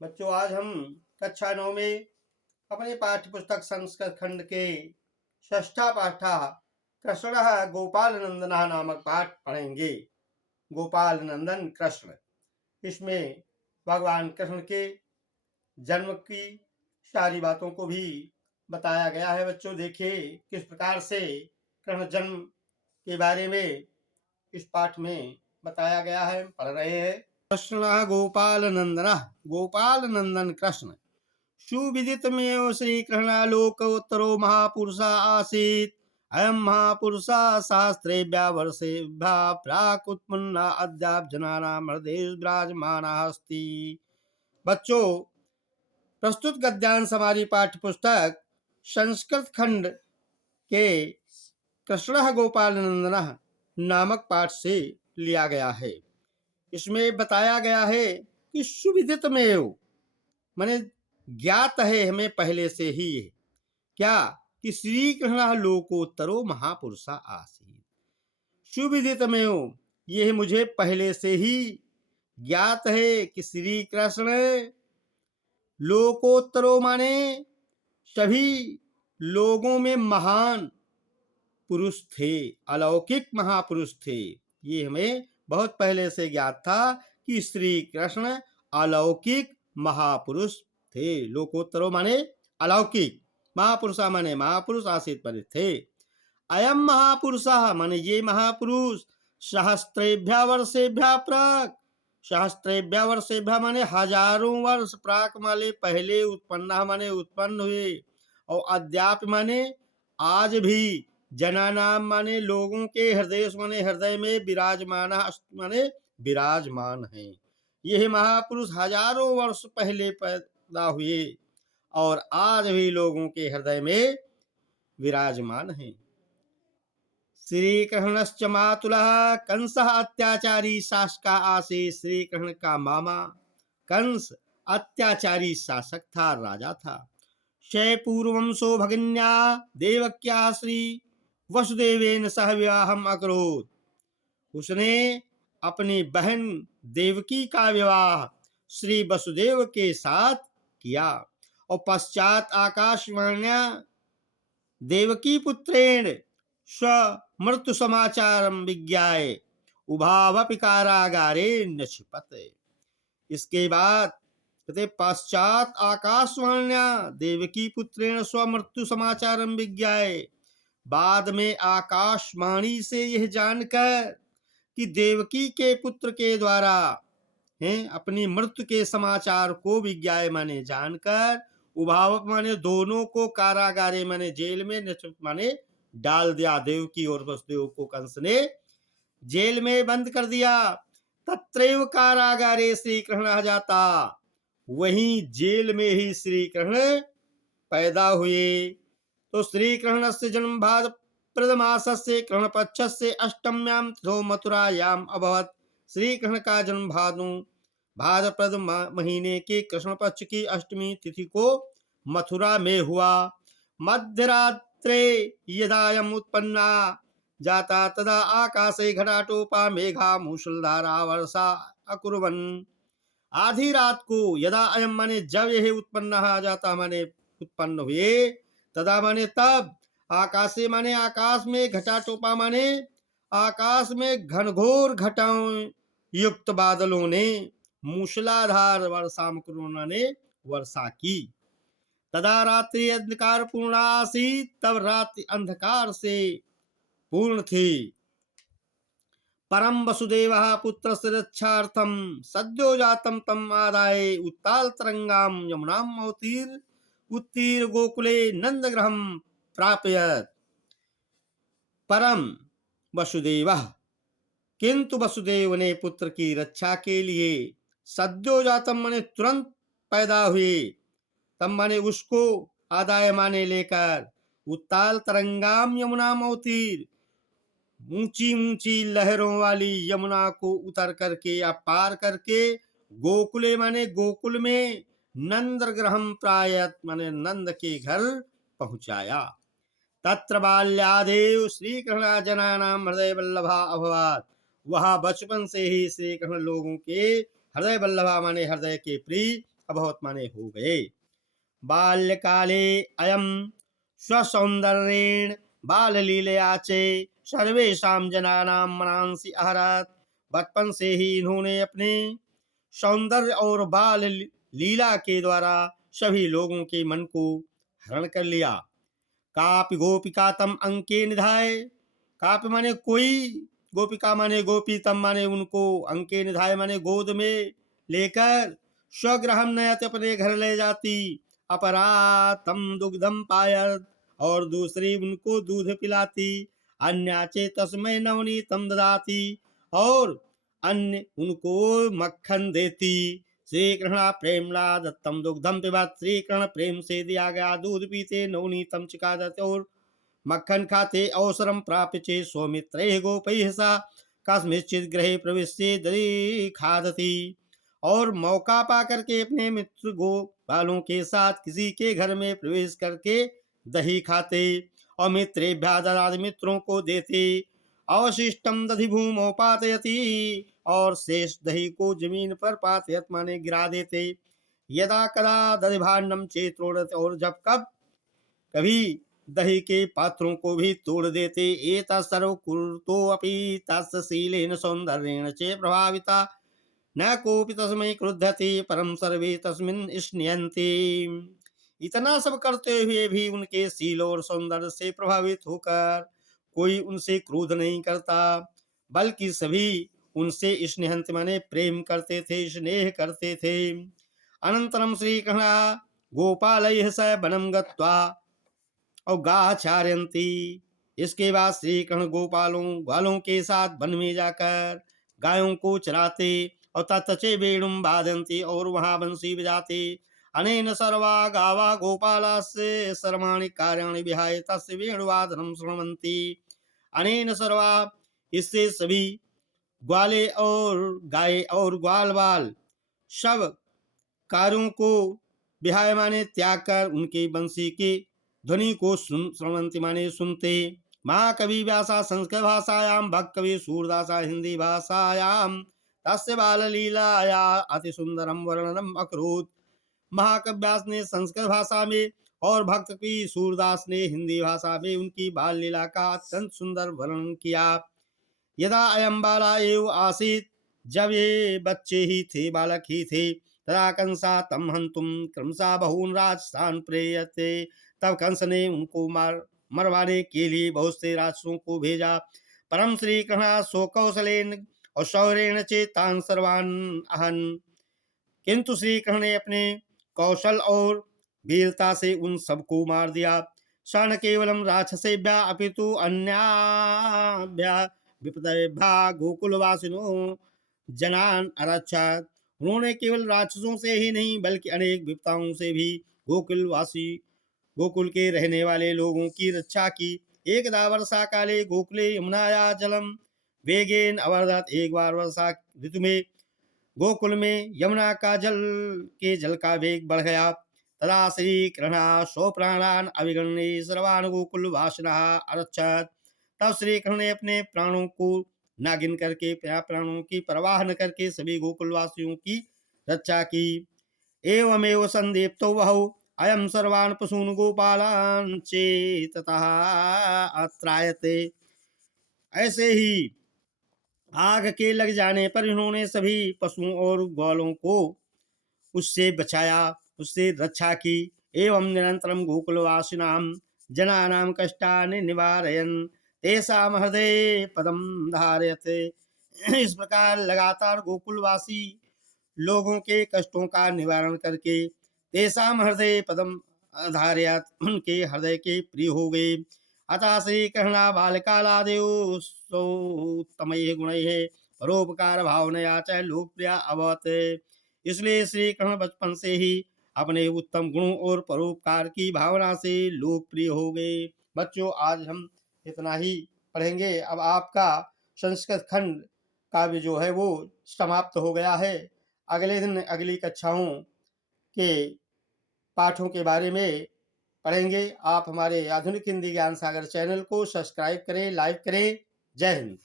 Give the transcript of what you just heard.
बच्चों, आज हम कक्षा 9 में अपने पाठ्य पुस्तक संस्कृत खंड के षष्ठा पाठा कृष्ण गोपाल नंदन नामक पाठ पढ़ेंगे। गोपाल नंदन कृष्ण, इसमें भगवान कृष्ण के जन्म की सारी बातों को भी बताया गया है। बच्चों, देखिए किस प्रकार से कृष्ण जन्म के बारे में इस पाठ में बताया गया है। पढ़ रहे हैं। कृष्ण गोपाल नंदन, गोपाल नंदन कृष्ण सुविदितमेव श्रीकृष्णालोकोत्तरो महापुरुषः आसीत्। अयं महापुरुषः सहस्रेभ्यः वर्षेभ्यः प्राक् उत्पन्नः अद्याप जनानां हृदये विराजमानः अस्ति। बच्चों, प्रस्तुत गद्यांश हमारी पाठ्य पुस्तक संस्कृत खंड के कृष्ण गोपाल नंदन नामक पाठ से लिया गया है। इसमें बताया गया है कि सुविदितमेव माने ज्ञात है हमें पहले से ही है क्या कि श्री कृष्ण लोकोत्तरो महापुरुषा आसीत। सुविदितमेव, यह मुझे पहले से ही ज्ञात है कि श्री कृष्ण लोकोत्तरो माने सभी लोगों में महान पुरुष थे, अलौकिक महापुरुष थे। ये हमें बहुत पहले से ज्ञात था कि श्री कृष्ण अलौकिक महापुरुष थे। लोकोत्तरो माने अलौकिक, महापुरुषा माने महापुरुष, आसित पर थे। अयम महापुरुषः माने ये महापुरुष सहस्त्रेभ्य वर्षेभ्य प्राक, सहस्त्रेभ्य वर्षेभ्य माने हजारों वर्ष, प्राक माने पहले, उत्पन्न माने उत्पन्न हुए, और अद्याप माने आज भी, जनानाम माने लोगों के, हृदय माने हृदय में, विराजमान माने विराजमान है। यह महापुरुष हजारों वर्ष पहले पैदा हुए और आज भी लोगों के हृदय में विराजमान है। श्री कृष्णश्च मातुलः कंसः अत्याचारी शासका आसीत्। श्री कृष्ण का मामा कंस अत्याचारी शासक था, राजा था। शय पूर्वंशो भगिन्या देवक्या श्री वसुदेवेन सह विवाहम अकरोत्। उसने अपनी बहन देवकी का विवाह श्री वसुदेव के साथ किया, और पश्चात आकाशवाण्या देवकी पुत्रेण स्व मृत्यु समाचारम विज्ञाय उभावपि कारागारे नक्षिपत। इसके बाद कहते पश्चात आकाशवाण्या देवकी पुत्रेण स्व मृत्यु समाचारम विज्ञाय, बाद में आकाशवाणी से यह जानकर कि देवकी के पुत्र के द्वारा अपनी मृत्यु के समाचार को विज्ञाय माने जानकर, उभावक माने दोनों को, कारागारे माने जेल में, निश्चित माने डाल दिया। देवकी और वसुदेव को कंस ने जेल में बंद कर दिया। तत्रैव कारागारे श्री कृष्ण जाता, वहीं जेल में ही श्री कृष्ण पैदा हुए। तो श्री कृष्ण से जन्म भाद्रपद मासस्य कृष्ण पक्षस्य अष्टम्याम तिथौ मथुरायाम अभवत्। श्री कृष्ण का जन्म भाद्रपद महीने के कृष्ण पक्ष की अष्टमी तिथि को मथुरा में हुआ। मध्यरात्रे यदायम उत्पन्ना जाता तदा आकाशे घटाटोपा मेघा मूषलधारा वर्षा अकुर्वन्। आधी रात को, यदा अयम माने जब यह उत्पन्न जाता माने उत्पन्न हुए, तदा माने तब, आकाशे माने आकाश में, घटाटोपा माने आकाश में घनघोर घटाओं युक्त बादलों ने मूसलाधार वर्षा ने वर्षा की। तदा रात्रि अंधकार पूर्ण आसीत, तब रात्रि अंधकार से पूर्ण थी। परम वसुदेव पुत्र रक्षार्थम सद्यो जातम तम आदाय उत्ताल तरंगाम यमुनाम अवतीर उत्तीर गोकुले नंद ग्रहम प्रापयत। परम वसुदेव, किंतु वसुदेव ने पुत्र की रक्षा के लिए सद्यो जातम माने तुरंत पैदा हुए, तम माने उसको, आदाय माने लेकर, उत्ताल तरंगाम यमुनाम अवतीर ऊंची ऊंची लहरों वाली यमुना को उतर करके या पार करके, गोकुले माने गोकुल में, नंद ग्रहम प्रायत माने नंद के घर पहुंचाया। तत्र बाल्यादेव श्री कृष्ण जनानाम हृदय वल्लभा अभवात। वह बचपन से ही श्री कृष्ण लोगों के हृदय वल्लभा माने हृदय के प्रिय अभवत माने हो गए। बाल्यकाले अयम स्वसौंदर्येण बाललीलया च सर्वेषां जनानां मनांसि आहरत। बचपन से ही इन्होंने अपने सौंदर्य और बाल लीला के द्वारा सभी लोगों के मन को हरण कर लिया। कापि गोपिका तम अंके निधाय। कापि माने कोई, गोपिका माने गोपी, तम माने उनको, अंके निधाय माने गोद में लेकर, स्वगृहम नयत अपने घर ले जाती। अपरा तम दुग्धम पायत, और दूसरी उनको दूध पिलाती। अन्याचे तस्मै नवनीतम ददाती, और अन्य उनको मक्खन देती। श्री कृष्ण प्रेमला दत्तम दुग्धम पिबत। श्री कृष्ण प्रेम से दिया गया दूध पीते, नवनीतम चिकादते, और मक्खन खाते। अवसरम प्राप्य चे सौमित्र गोपै सा कस्मिश्चित ग्रहे प्रविश्य दधि खादती। और मौका पा करके अपने मित्र गोपालों के साथ किसी के घर में प्रवेश करके दही खाते, और मित्रेभ्या ददाति, मित्रों को देते। अवशिष्टम दधि भूमौ पातयति, और शेष दही को जमीन पर पातयत माने गिरा देते। यदा कदा दधि भांडम चेत्रोड़त, और जब कब कभी दही के पात्रों को भी तोड़ देते। एत सर्व कुरुतो अपि तस्य शीलेन सौंदर्येण च प्रभाविता, न कोपि तस्मै क्रुध्यति, परम सर्वे तस्मिन् स्निह्यन्ति। इतना सब करते हुए भी उनके शील और सौंदर्य से प्रभावित होकर कोई उनसे क्रोध नहीं करता, बल्कि सभी उनसे स्नेहंत माने प्रेम करते थे, स्नेह करते थे। अनंतरम श्री कृष्ण गोपालैः सह वनं गत्वा और गाचार्यन्ति। इसके बाद श्री कृष्ण गोपालों ग्वालों के साथ वन में जाकर गायों को चराते, और तत्चे वेणुम वादन्ति, और वहां बंसी बजाते। अनेन सर्वा गावा गोपालस्य सर्वाणि कार्याणि विहाय तस्य वेणुवादनम शृण्वन्ति। अनेन सर्वा, इससे सभी ग्वाले और गाय और ग्वाल बाल सब कार्यों को विहाय माने त्याग कर उनके बंसी के ध्वनि को श्रवंती माने सुनते। महाकवि व्यासा संस्कृत भाषायाम, भक्त कवि सूरदासा हिंदी भाषायाम तस्य बाल लीलाया अति सुंदरम वर्णनम अकरोत्। महाकवि व्यास ने संस्कृत भाषा में और भक्त कवि सूरदास ने हिंदी भाषा में उनकी बाल लीला का अत्यंत सुंदर वर्णन किया। यदा अयम बाला एव आसीत, जब ये बच्चे ही थे, बालक ही थे, तदा कंसा तम हंतुम क्रमशः बहून राजस्थान प्रेयते। तब कंस ने उनको मरवाने के लिए बहुत से राक्षसों को भेजा। परम श्री कृष्ण स्वकौशलेन और शौर्येण चेतान सर्वान अहन। किंतु श्री कृष्ण ने अपने कौशल और वीरता से उन सबको मार दिया। स न केवलम राक्षसेभ्यः अपितु अन्याभ्यः विपदेभ्यः गोकुलवासिनो जनान अरक्षत। उन्होंने केवल राक्षसों से ही नहीं बल्कि अनेक विपदाओं से भी गोकुलवासी, गोकुल के रहने वाले लोगों की रक्षा की। एकदा वर्षा काले गोकुले यमुनाया जलम वेगेन अवर्धत। एक बार वर्षा ऋतु में गोकुल में यमुना का जल का वेग बढ़ गया। तदा श्री कृष्ण स्वप्राणान अभिगण्य सर्वान गोकुल वासिनः अरक्षत। तब श्री कृष्ण ने अपने प्राणों को नागिन करके, प्राणों की परवाह न करके सभी गोकुलवासियों की रक्षा की। एवमेव संदीप्तो वहौ अयम सर्वान् पशून् गोपालान् चेततः अत्रायते। ऐसे ही आग के लग जाने पर इन्होंने सभी पशुओं और ग्वालों को उससे बचाया, उससे रक्षा की। एवं निरंतरम गोकुलवासिनां जनानां कष्टानि निवारयन् तेषां हृदये पदम धारयते। इस प्रकार लगातार गोकुलवासी लोगों के कष्टों का निवारण करके तेषां हृदय पदम धारयत, उनके हृदय के प्रिय हो गए। अतः श्री कृष्ण बालकालादेव सौत्तमैः गुणैः परोपकार भावनया च लोकप्रिय अभवत। इसलिए श्री कृष्ण बचपन से ही अपने उत्तम गुणों और परोपकार की भावना से लोकप्रिय हो गए। बच्चों, आज हम इतना ही पढ़ेंगे। अब आपका संस्कृत खंड काव्य जो है वो समाप्त हो गया है। अगले दिन अगली कक्षाओं के पाठों के बारे में पढ़ेंगे। आप हमारे आधुनिक हिंदी ज्ञान सागर चैनल को सब्सक्राइब करें, लाइक करें। जय हिंद।